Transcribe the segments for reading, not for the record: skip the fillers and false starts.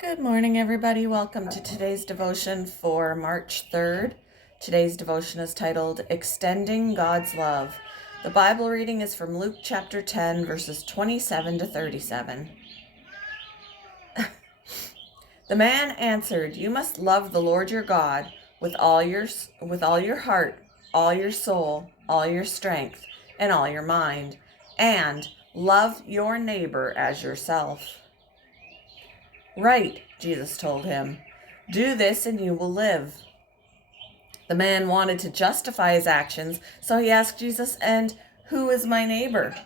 Good morning, everybody. Welcome to today's devotion for March 3rd. Today's devotion is titled Extending God's Love. The Bible reading is from Luke chapter 10, verses 27 to 37. The man answered, "You must love the Lord your God with all your heart, all your soul, all your strength, and all your mind, and love your neighbor as yourself." "Right," Jesus told him. "Do this and you will live." The man wanted to justify his actions, so he asked Jesus, "And who is my neighbor?"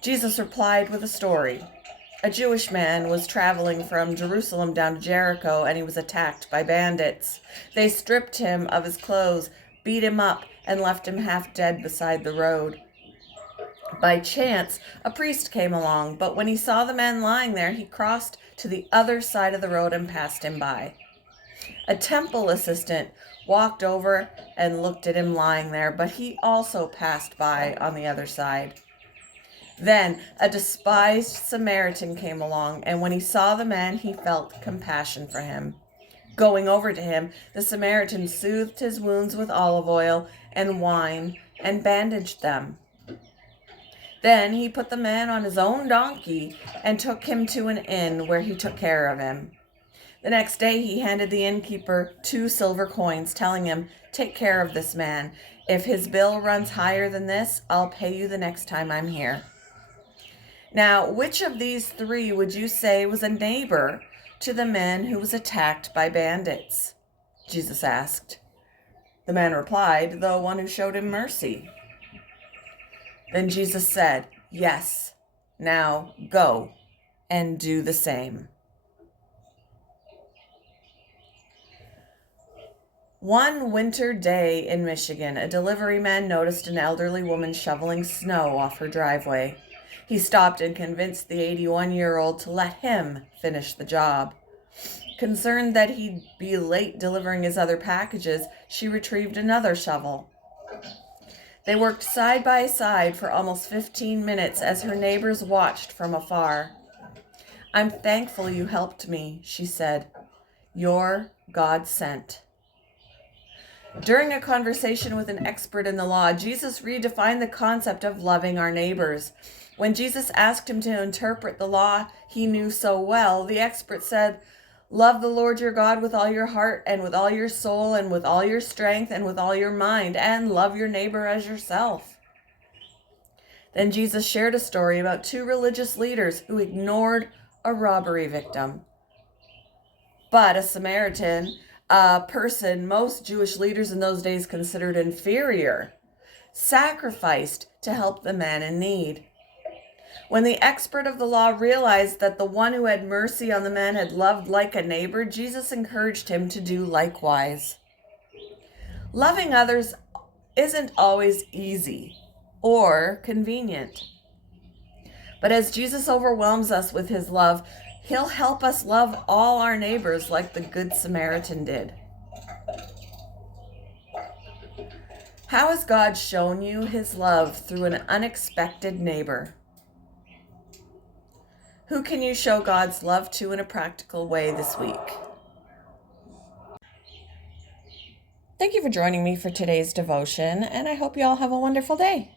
Jesus replied with a story. A Jewish man was traveling from Jerusalem down to Jericho, and he was attacked by bandits. They stripped him of his clothes, beat him up, and left him half dead beside the road. By chance, a priest came along, but when he saw the man lying there, he crossed to the other side of the road and passed him by. A temple assistant walked over and looked at him lying there, but he also passed by on the other side. Then a despised Samaritan came along, and when he saw the man, he felt compassion for him. Going over to him, the Samaritan soothed his wounds with olive oil and wine and bandaged them. Then he put the man on his own donkey and took him to an inn where he took care of him. The next day he handed the innkeeper 2 silver coins, telling him, "Take care of this man. If his bill runs higher than this, I'll pay you the next time I'm here." Now, which of these 3 would you say was a neighbor to the man who was attacked by bandits? Jesus asked. The man replied, "The one who showed him mercy." Then Jesus said, "Yes, now go and do the same." One winter day in Michigan, a delivery man noticed an elderly woman shoveling snow off her driveway. He stopped and convinced the 81-year-old to let him finish the job. Concerned that he'd be late delivering his other packages, she retrieved another shovel. They worked side by side for almost 15 minutes as her neighbors watched from afar. "I'm thankful you helped me," she said. "You're God sent." During a conversation with an expert in the law, Jesus redefined the concept of loving our neighbors. When Jesus asked him to interpret the law he knew so well, the expert said, "Love the Lord your God with all your heart and with all your soul and with all your strength and with all your mind, and love your neighbor as yourself." Then Jesus shared a story about 2 religious leaders who ignored a robbery victim. But a Samaritan, a person most Jewish leaders in those days considered inferior, sacrificed to help the man in need. When the expert of the law realized that the one who had mercy on the man had loved like a neighbor, Jesus encouraged him to do likewise. Loving others isn't always easy or convenient. But as Jesus overwhelms us with his love, he'll help us love all our neighbors like the Good Samaritan did. How has God shown you his love through an unexpected neighbor? Who can you show God's love to in a practical way this week? Thank you for joining me for today's devotion, and I hope you all have a wonderful day.